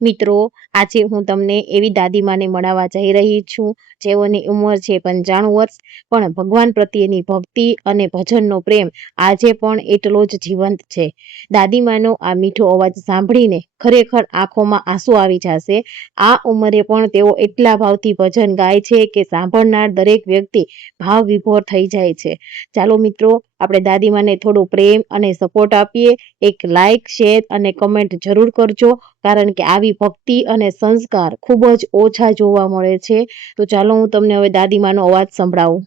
મિત્રો, આજે હું તમને એવી દાદીમાને મળવા જઈ રહી છું જેઓની ઉંમર છે 95 વર્ષ, પણ ભગવાન પ્રત્યેની ભક્તિ અને ભજનનો પ્રેમ આજે પણ એટલો જ જીવંત છે. દાદીમાનો આ મીઠો અવાજ સાંભળીને ખરેખર આંખોમાં આંસુ આવી જશે. આ ઉંમરે પણ તેઓ એટલા ભાવથી ભજન ગાય છે કે સાંભળનાર દરેક વ્યક્તિ ભાવ વિભોર થઈ જાય છે. ચાલો મિત્રો, આપણે દાદીમાને થોડો પ્રેમ અને સપોર્ટ આપીએ. એક લાઈક, શેર અને કમેન્ટ જરૂર કરજો, કારણ કે આવી ભક્તિ અને સંસ્કાર ખૂબ જ ઓછા જોવા મળે છે. તો ચાલો હું તમને હવે દાદીમાનો અવાજ સંભળાવું.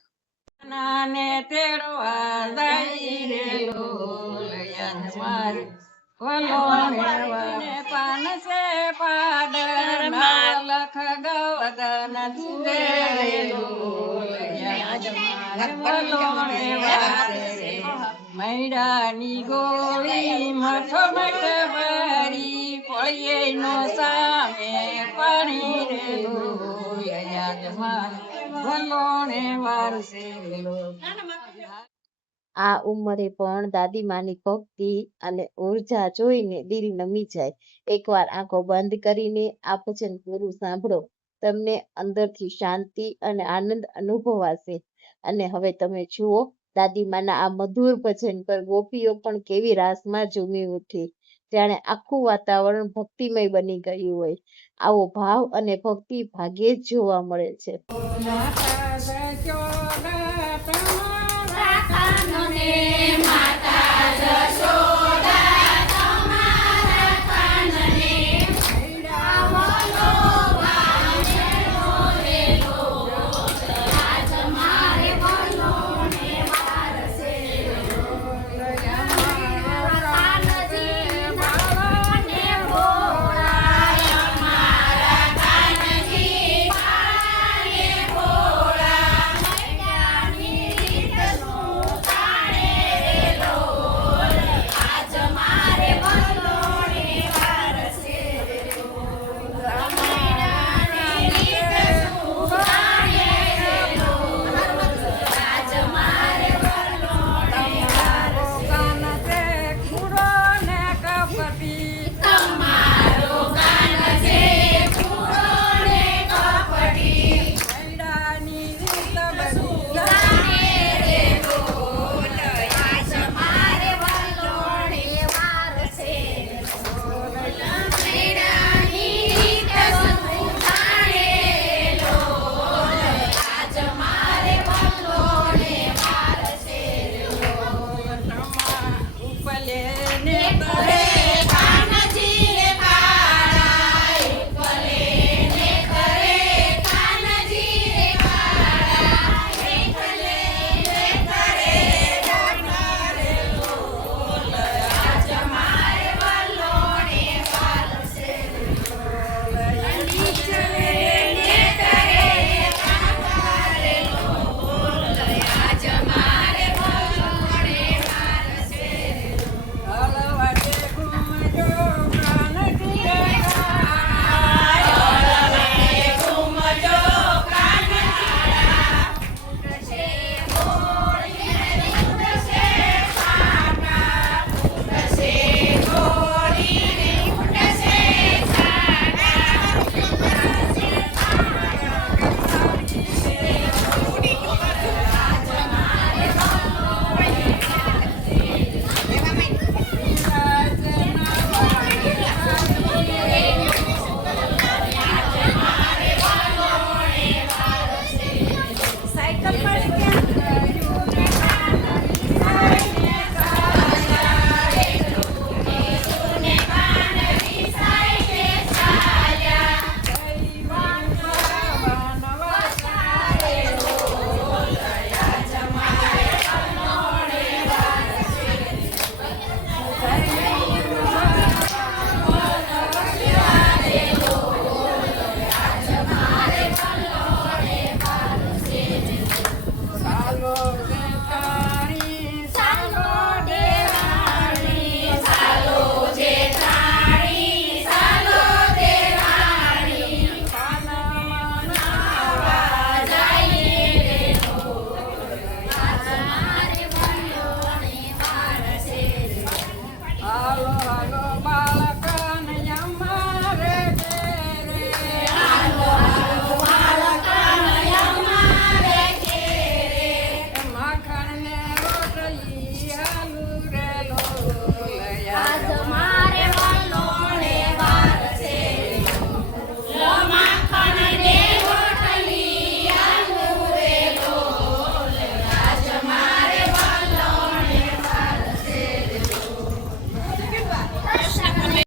નાને તેડવા જાય રે લોલયાન મારે વલોણે પાનસે પાડના લખ ગવદન જુએ રે લોલયાન મારે વલોણે વાસે રે મૈડાની ગોળી મઠ મઠ ભરી પળીએ નો સામે પાણી રે લોલયાન મારે વલોણે વારસે રે આ ઉંમરે પણ દાદીમાની ભક્તિ અને ઉર્જા જોઈને દિલ નમી જાય. એકવાર આંખો બંધ કરીને આ ભજન પૂરું સાંભળો, તમને અંદરથી શાંતિ અને આનંદ અનુભવાશે. અને હવે તમે જુઓ, દાદીમાના આ મધુર ભજન પર ગોપીઓ પણ કેવી રાસમાં ઝૂમી ઉઠી, જાણે આખું વાતાવરણ ભક્તિમય બની ગયું હોય. આવો ભાવ અને ભક્તિ ભાગ્યે જ જોવા મળે છે. માતા